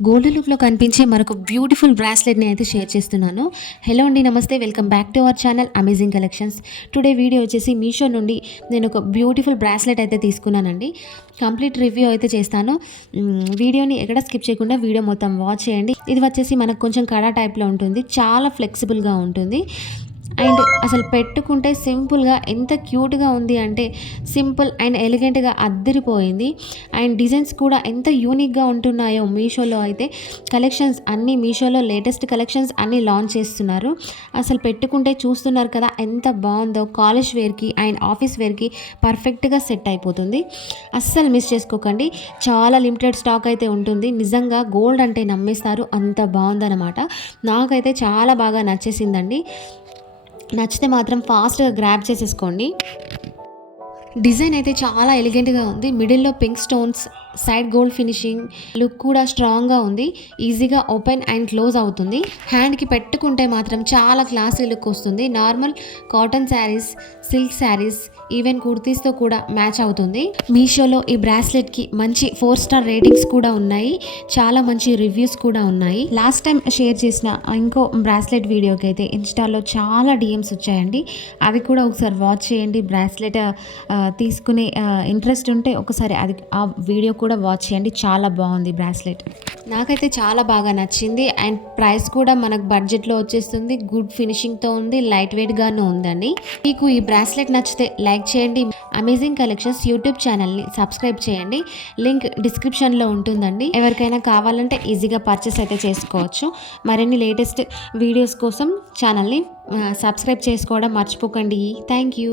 Golden లుక్‌లో కనిపించే మరొక బ్యూటిఫుల్ బ్రాస్లెట్‌ని అయితే షేర్ చేస్తున్నాను. హలో అండి. నమస్తే. Welcome back to our channel amazing collections. Today video వచ్చేసి మీషో నుండి నేను ఒక బ్యూటిఫుల్ బ్రాస్లెట్ అయితే తీసుకున్నానండి. కంప్లీట్ రివ్యూ అయితే చేస్తాను. వీడియోని ఎక్కడ స్కిప్ చేయకుండా వీడియో మొత్తం వాచ్ చేయండి. ఇది వచ్చేసి మనకు కొంచెం కడా టైప్‌లో ఉంటుంది. చాలా ఫ్లెక్సిబుల్‌గా ఉంటుంది. అండ్ అసలు పెట్టుకుంటే సింపుల్గా ఎంత క్యూట్గా ఉంది అంటే సింపుల్ అండ్ ఎలిగెంట్గా అద్దరిపోయింది. అండ్ డిజైన్స్ కూడా ఎంత యూనిక్గా ఉంటున్నాయో మీషోలో అయితే కలెక్షన్స్ అన్నీ మీషోలో లేటెస్ట్ కలెక్షన్స్ అన్నీ లాంచ్ చేస్తున్నారు. అసలు పెట్టుకుంటే చూస్తున్నారు కదా ఎంత బాగుందో. కాలేజ్ వేర్కి అండ్ ఆఫీస్ వేర్కి పర్ఫెక్ట్గా సెట్ అయిపోతుంది. అస్సలు మిస్ చేసుకోకండి. చాలా లిమిటెడ్ స్టాక్ అయితే ఉంటుంది. నిజంగా గోల్డ్ అంటే నమ్మేస్తారు, అంత బాగుందన్నమాట. నాకైతే చాలా బాగా నచ్చేసిందండి. నచ్చితే మాత్రం ఫాస్ట్‌గా గ్రాబ్ చేసేసుకోండి. డిజైన్ అయితే చాలా ఎలిగెంట్‌గా ఉంది. మిడిల్‌లో pink stones, side gold finishing, look కూడా స్ట్రాంగ్‌గా ఉంది. ఈజీగా ఓపెన్ అండ్ క్లోజ్ అవుతుంది. హ్యాండ్‌కి పెట్టుకుంటే మాత్రం చాలా క్లాసీ లుక్ వస్తుంది. Normal cotton saris, silk saris, even కుర్తీస్‌తో కూడా మ్యాచ్ అవుతుంది. మీషోలో ఈ బ్రాస్లెట్‌కి మంచి 4 స్టార్ రేటింగ్స్ కూడా ఉన్నాయి. చాలా మంచి రివ్యూస్ కూడా ఉన్నాయి. లాస్ట్ టైం షేర్ చేసిన ఇంకో బ్రాస్లెట్ వీడియోకి అయితే ఇన్‌స్టాలో చాలా డీఎమ్స్ వచ్చాయండి. అవి కూడా ఒకసారి వాచ్ చేయండి. బ్రాస్లెట్ తీసుకునే ఇంట్రెస్ట్ ఉంటే ఒకసారి అది ఆ వీడియో కూడా వాచ్ చేయండి. చాలా బాగుంది బ్రాస్లెట్. నాకైతే చాలా బాగా నచ్చింది. అండ్ ప్రైస్ కూడా మనకు బడ్జెట్లో వచ్చేస్తుంది. గుడ్ ఫినిషింగ్తో ఉంది. లైట్ వెయిట్గాను ఉందండి. మీకు ఈ బ్రాస్లెట్ నచ్చితే లైక్ చేయండి. అమేజింగ్ కలెక్షన్స్ యూట్యూబ్ ఛానల్ని సబ్స్క్రైబ్ చేయండి. లింక్ డిస్క్రిప్షన్లో ఉంటుందండి. ఎవరికైనా కావాలంటే ఈజీగా పర్చేస్ అయితే చేసుకోవచ్చు. మరిన్ని లేటెస్ట్ వీడియోస్ కోసం ఛానల్ని సబ్స్క్రైబ్ చేసుకోవడం మర్చిపోకండి. Thank you.